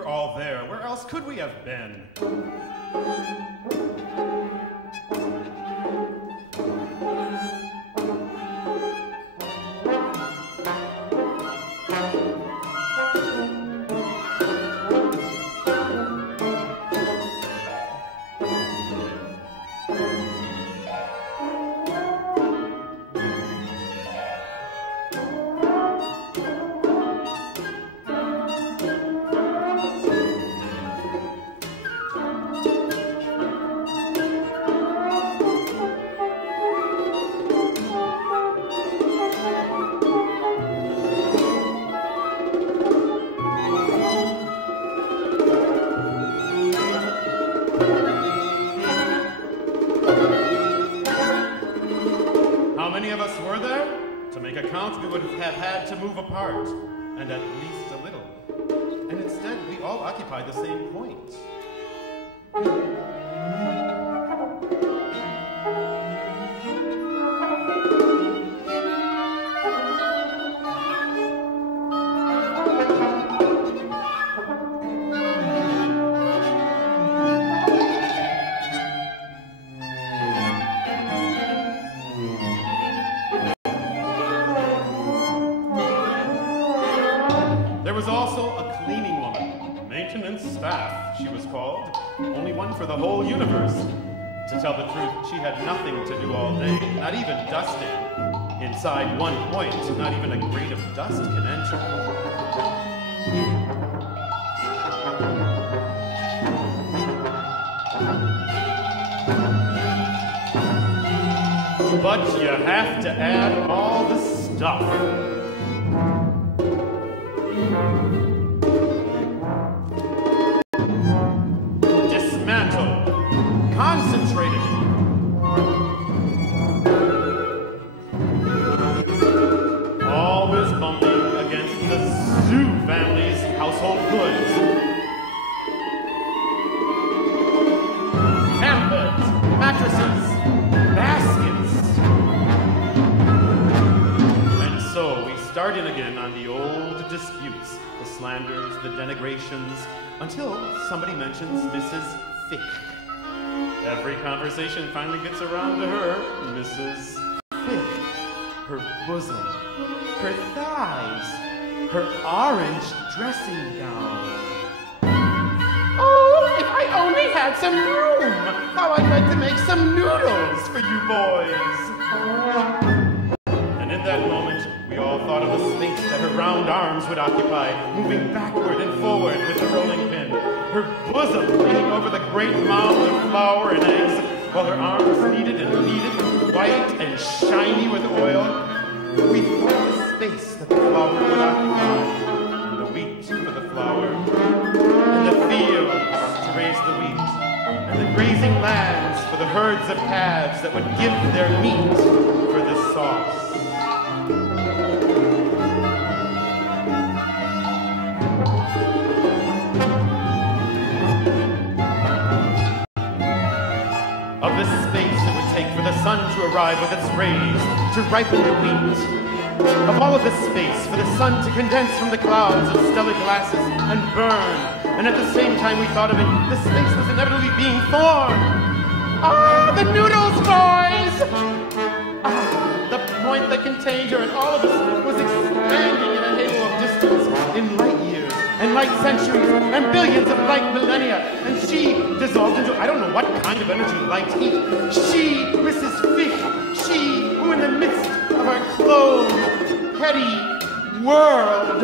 were all there. Where else could we have been? We would have had to move apart, and at least a little. And instead, we all occupied the same point. For the whole universe. To tell the truth, she had nothing to do all day, not even dusting. Inside one point, not even a grain of dust can enter. But you have to add all the stuff. The denigrations, until somebody mentions Mrs. Fick. Every conversation finally gets around to her, Mrs. Fick. Her bosom, her thighs, her orange dressing gown. Oh, if I only had some room! How I'd like to make some noodles for you boys! And in that moment, we all thought of the space that her round arms would occupy, moving backward and forward with the rolling pin, her bosom leaning over the great mound of flour and eggs, while her arms kneaded and kneaded, white and shiny with oil. We thought the space that the flour would occupy, and the wheat for the flour, and the fields to raise the wheat, and the grazing lands for the herds of calves that would give their meat for the sauce. Of the space it would take for the sun to arrive with its rays, to ripen the wheat. Of all of the space for the sun to condense from the clouds of stellar glasses and burn. And at the same time we thought of it, the space was inevitably being formed. Ah, the noodles, boys! Ah, the point that contained her and all of us was expanding in a halo of distance, in light years, and light centuries, and billions of light millennia. And she dissolved into, I don't know what kind of energy, light heat. She, Mrs. Fick, she, who in the midst of our closed, petty world.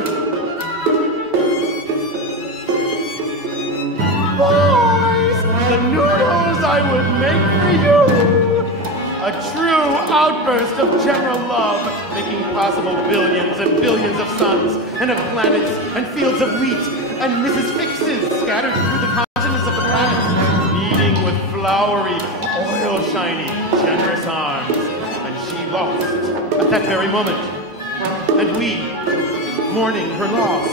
Boys, the noodles I would make for you. A true outburst of general love, making possible billions and billions of suns, and of planets, and fields of wheat, and Mrs. Fixes scattered through the continents of the planets, kneading with flowery, oil-shiny, generous arms. And she lost at that very moment. And we, mourning her loss,